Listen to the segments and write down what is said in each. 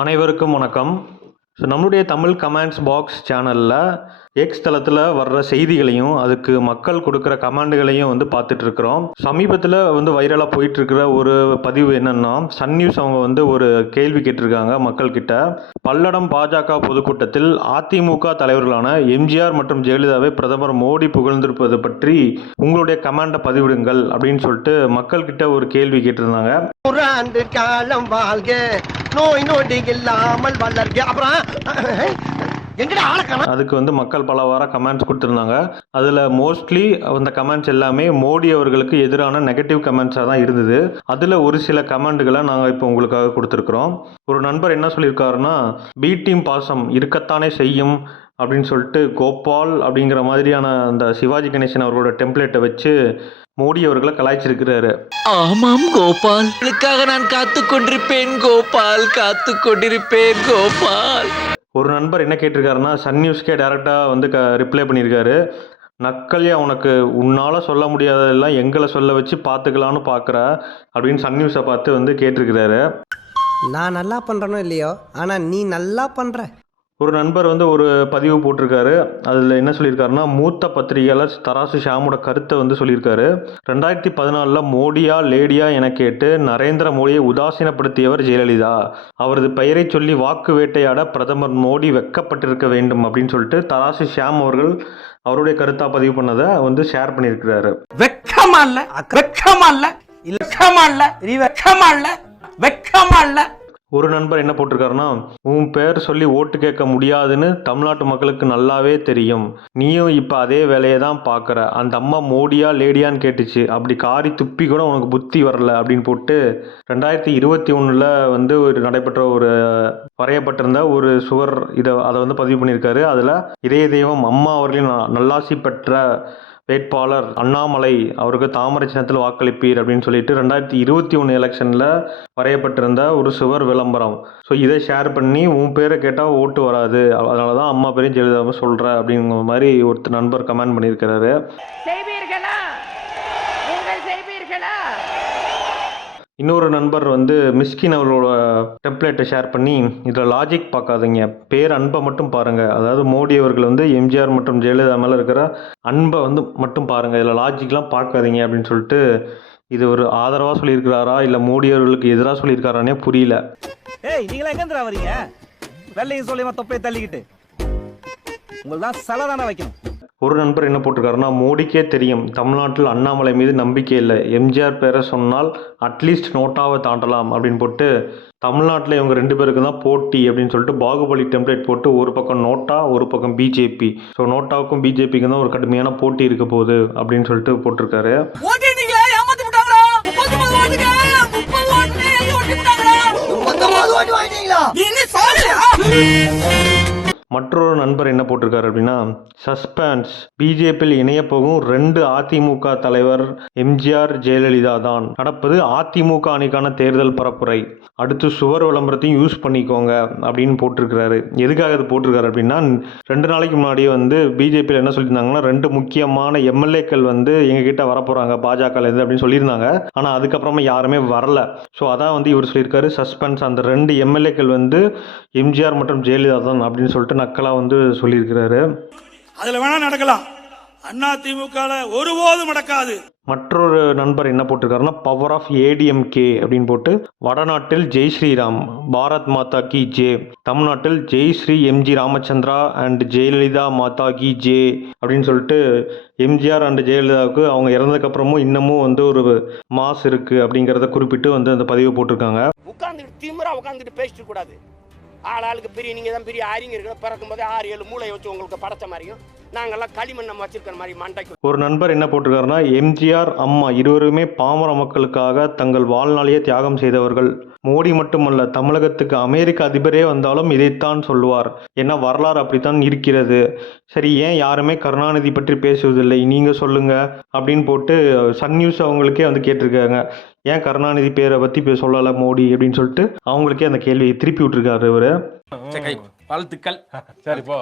அனைவருக்கும் வணக்கம். நம்மளுடைய தமிழ் கமெண்ட்ஸ் பாக்ஸ் சேனலில் எக்ஸ் தளத்தில் வர்ற செய்திகளையும் அதுக்கு மக்கள் கொடுக்குற கமெண்டுகளையும் பார்த்துட்ருக்குறோம். சமீபத்தில் வைரலாக போயிட்டுருக்கிற ஒரு பதிவு என்னென்னா, சன் நியூஸ் அவங்க ஒரு கேள்வி கேட்டிருக்காங்க மக்கள்கிட்ட. பல்லடம் பாஜக பொதுக்கூட்டத்தில் அதிமுக தலைவர்களான எம்ஜிஆர் மற்றும் ஜெயலலிதாவை பிரதமர் மோடி புகழ்ந்திருப்பது பற்றி உங்களுடைய கமெண்டை பதிவிடுங்கள் அப்படின்னு சொல்லிட்டு மக்கள்கிட்ட ஒரு கேள்வி கேட்டிருந்தாங்க. ஒரு ஆண்டு காலம் வாழ்க, நோய் நொடி இல்லாமல் வளர்க. அப்புறம் அதுக்கு மக்கள் பலவார கமெண்ட்ஸ் கொடுத்துருந்தாங்க. அதில் மோஸ்ட்லி அந்த கமெண்ட்ஸ் எல்லாமே மோடி அவர்களுக்கு எதிரான நெகட்டிவ் கமெண்ட்ஸாக தான் இருந்தது. அதில் ஒரு சில கமெண்ட்டுகளை நாங்கள் இப்போ உங்களுக்காக கொடுத்துருக்குறோம். ஒரு நண்பர் என்ன சொல்லியிருக்காருன்னா, பி டீம் பாசம் இருக்கத்தானே செய்யும் அப்படின்னு சொல்லிட்டு கோபால் அப்படிங்கிற மாதிரியான அந்த சிவாஜி கணேசன் அவர்களோட டெம்ப்ளேட்டை வச்சு மோடி அவர்களை கலாய்ச்சிருக்கிறாரு. ஆமாம் கோபால், நான் காத்து கொண்டிருப்பேன் கோபால், காத்து கொண்டிருப்பேன் கோபால். ஒரு நண்பர் என்ன கேட்டிருக்காருன்னா, சன் நியூஸ்க்கே டைரெக்டாக ரிப்ளை பண்ணியிருக்காரு. நக்கல்யா, உனக்கு உன்னால் சொல்ல முடியாததெல்லாம் எங்களை சொல்ல வச்சு பார்த்துக்கலான்னு பார்க்குற அப்படின்னு சன் நியூஸை பார்த்து கேட்டிருக்கிறாரு. நான் நல்லா பண்ணுறனோ இல்லையோ, ஆனால் நீ நல்லா பண்ணுற. ஒரு நண்பர் ஒரு பதிவு போட்டிருக்காரு. அதில் என்ன சொல்லியிருக்காருன்னா, மூத்த பத்திரிகையாளர் தராசு ஷாமோட கருத்தை சொல்லியிருக்காரு. 2014 மோடியா லேடியா என கேட்டு நரேந்திர மோடியை உதாசீனப்படுத்தியவர் ஜெயலலிதா. அவரது பெயரை சொல்லி வாக்கு வேட்டையாட பிரதமர் மோடி வெக்கப்பட்டிருக்க வேண்டும் அப்படின்னு சொல்லிட்டு தராசு ஷாம் அவர்கள் அவருடைய கருத்தா பதிவு பண்ணதை ஷேர் பண்ணியிருக்கிறாரு. வெக்கமா இல்ல, வெக்கமா இல்ல, வெக்கமா இல்ல, வெக்கமா இல்ல, வெக்கமா இல்ல. ஒரு நண்பர் என்ன போட்டிருக்காருன்னா, உன் பேர் சொல்லி ஓட்டு கேட்க முடியாதுன்னு தமிழ்நாட்டு மக்களுக்கு நல்லாவே தெரியும். நீயும் இப்போ அதே வேலையை தான் பார்க்குற. அந்த அம்மா மோடியா லேடியான்னு கேட்டுச்சு, அப்படி காரி துப்பி கூட உனக்கு புத்தி வரல அப்படின்னு போட்டு 2021 ஒரு நடைபெற்ற ஒரு வரையப்பட்டிருந்த ஒரு சுவர் அதை பதிவு பண்ணியிருக்காரு. அதில் இதய தெய்வம் அம்மா அவர்களின் நல்லாசி பெற்ற வேட்பாளர் அண்ணாமலை அவருக்கு தாமரை சின்னத்தில் வாக்களிப்பீர் அப்படின்னு சொல்லிட்டு 2021 எலெக்ஷனில் வரையப்பட்டிருந்த ஒரு சுவர் விளம்பரம். ஸோ இதை ஷேர் பண்ணி உன் பேரை கேட்டால் ஓட்டு வராது, அதனால தான் அம்மா பேரையும் ஜெயலலிதாவும் சொல்கிற அப்படிங்கிற மாதிரி ஒருத்தர் நண்பர் கமெண்ட் பண்ணியிருக்கிறாரு. இன்னொரு நண்பர் மிஸ்கின் அவர்களோட டெம்ப்ளேட்டை ஷேர் பண்ணி, இதில் லாஜிக் பார்க்காதீங்க, பேர் அன்பை மட்டும் பாருங்கள். அதாவது மோடி அவர்கள் எம்ஜிஆர் மற்றும் ஜெயலலிதா மேலே இருக்கிற அன்பை மட்டும் பாருங்கள், இதில் லாஜிக்லாம் பார்க்காதீங்க அப்படின்னு சொல்லிட்டு இது ஒரு ஆதரவாக சொல்லியிருக்கிறாரா இல்லை மோடி அவர்களுக்கு எதிராக சொல்லியிருக்காரானே புரியல. ஏய், நீங்களா எங்கேந்திரா வரீங்க? வெள்ளையும் சொல்லியமா தொப்பையை தள்ளிக்கிட்டு உங்களுக்கு தான் சலை தானே வைக்கணும். ஒரு நண்பர் என்ன போட்டிருக்காருன்னா, மோடிக்கே தெரியும் தமிழ்நாட்டில் அண்ணாமலை மீது நம்பிக்கை இல்லை, எம்ஜிஆர் பேரை சொன்னால் அட்லீஸ்ட் நோட்டாவை தாண்டலாம் அப்படின்னு போட்டு தமிழ்நாட்டில் இவங்க 2 பேருக்கு தான் போட்டி அப்படின்னு சொல்லிட்டு பாகுபலி டெம்ப்ளேட் போட்டு ஒரு பக்கம் நோட்டா ஒரு பக்கம் பிஜேபி. ஸோ நோட்டாவுக்கும் பிஜேபிக்கும் தான் ஒரு கடுமையான போட்டி இருக்க போகுது அப்படின்னு சொல்லிட்டு போட்டிருக்காரு. மற்றொரு நண்பர் என்ன போட்டிருக்காரு அப்படின்னா, சஸ்பென்ஸ், பிஜேபியில் இணைய போகும் 2 அதிமுக தலைவர் எம்ஜிஆர் ஜெயலலிதா தான். நடப்பது அதிமுக அணிக்கான தேர்தல் பரப்புரை, அடுத்து சுவர் விளம்பரத்தையும் யூஸ் பண்ணிக்கோங்க அப்படின்னு போட்டிருக்கிறாரு. எதுக்காக இது போட்டிருக்காரு அப்படின்னா, 2 நாளைக்கு முன்னாடியே பிஜேபியில் என்ன சொல்லியிருந்தாங்கன்னா, 2 முக்கியமான எம்எல்ஏக்கள் எங்ககிட்ட வரப்போகிறாங்க பாஜகலேருந்து அப்படின்னு சொல்லியிருந்தாங்க. ஆனால் அதுக்கப்புறமா யாருமே வரல. ஸோ அதான் இவர் சொல்லியிருக்காரு, சஸ்பென்ஸ், அந்த 2 எம்எல்ஏக்கள் எம்ஜிஆர் மற்றும் ஜெயலலிதா தான் அப்படின்னு சொல்லிட்டு நக்கலா சொல்லியிருக்கிறாரு. அதுல வேணா நடக்கலாம், அண்ணா திமுக ஒருபோதும் நடக்காது. மற்றொரு நண்பர் என்ன போட்டிருக்காருன்னா, பவர் ஆஃப் ஏடிஎம்கே அப்படின்னு போட்டு, வடநாட்டில் ஜெய் ஸ்ரீராம், பாரத் மாதா கி ஜே, தமிழ்நாட்டில் Jai Sri MG Ramachandra and Jayalalithaa Mata Ki J அப்படின்னு சொல்லிட்டு எம்ஜிஆர் அண்ட் ஜெயலலிதாவுக்கு அவங்க இறந்ததுக்கு அப்புறமும் இன்னமும் ஒரு மாஸ் இருக்கு அப்படிங்கிறத குறிப்பிட்டு அந்த பதிவு போட்டிருக்காங்க. உட்காந்துட்டு திமிரா உட்காந்துட்டு பேசிட்டு கூடாது. ஆளுக்கு பெரிய நீங்க தான் பெரிய அறிஞர்கள், பிறக்கும் போதே 6-7 மூளை வச்சு உங்களுக்கு படைச்ச மாதிரியும் நாங்கெல்லாம் களிமண்ணம் வச்சிருக்கிற மாதிரி மண்டைக்கு. ஒரு நண்பர் என்ன போட்டிருக்காருன்னா, எம்ஜிஆர் அம்மா இருவருமே பாமர மக்களுக்காக தங்கள் வாழ்நாளையே தியாகம் செய்தவர்கள். மோடி மட்டுமல்ல, தமிழகத்துக்கு அமெரிக்க அதிபரே வந்தாலும் இதைத்தான் சொல்லுவார். ஏன்னா வரலாறு அப்படித்தான் இருக்கிறது. சரி, ஏன் யாருமே கருணாநிதி பற்றி பேசுவதில்லை, நீங்க சொல்லுங்க அப்படின்னு போட்டு சன் நியூஸ் அவங்களுக்கே கேட்டிருக்காங்க, ஏன் கருணாநிதி பேரை பற்றி சொல்லலை மோடி அப்படின்னு சொல்லிட்டு அவங்களுக்கே அந்த கேள்வியை திருப்பி விட்டுருக்காரு இவரு. வாழ்த்துக்கள். சரி, போ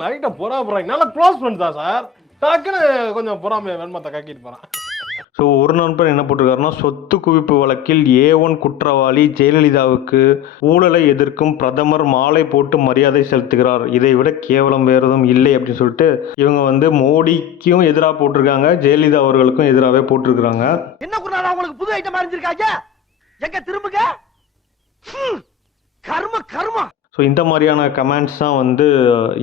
லைட்டாக பொறாம போகிறாங்க. நல்லா க்ளோஸ் ஃப்ரெண்ட்ஸ் தான் சார். டக்குன்னு கொஞ்சம் பொறாம வெண்மத்தை கக்கிட்டு போகிறான். ஸோ ஒரு நண்பர் என்ன போட்டிருக்காருன்னா, சொத்து குவிப்பு வழக்கில் A1 குற்றவாளி ஜெயலலிதாவுக்கு ஊழலை எதிர்க்கும் பிரதமர் மாலை போட்டு மரியாதை செலுத்துகிறார், இதை விட கேவலம் வேறு எதுவும் இல்லை அப்படின்னு சொல்லிட்டு இவங்க வந்து மோடிக்கும் எதிராக போட்டிருக்காங்க, ஜெயலலிதா அவர்களுக்கும் எதிராகவே போட்டிருக்கிறாங்க. என்ன குருநாதா உங்களுக்கு புது ஐட்டம் அறிஞ்சிருக்காங்க? எங்க திரும்புங்க. கர்ம கர்மா. ஸோ இந்த மாதிரியான கமெண்ட்ஸ் தான் வந்து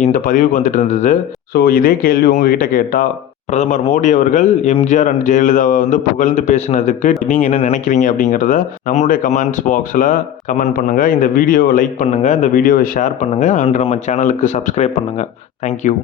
இந்த பதிவுக்கு வந்துட்டு இருந்தது. ஸோ இதே கேள்வி உங்ககிட்ட கேட்டால், பிரதமர் மோடி அவர்கள் எம்ஜிஆர் அண்ட் ஜெயலலிதாவை வந்து புகழ்ந்து பேசினதுக்கு நீங்கள் என்ன நினைக்கிறீங்க அப்படிங்கிறத நம்மளுடைய கமெண்ட்ஸ் பாக்ஸில் கமெண்ட் பண்ணுங்கள். இந்த வீடியோவை லைக் பண்ணுங்கள், இந்த வீடியோவை ஷேர் பண்ணுங்கள், அண்ட் நம்ம சேனலுக்கு சப்ஸ்கிரைப் பண்ணுங்கள். தேங்க்யூ.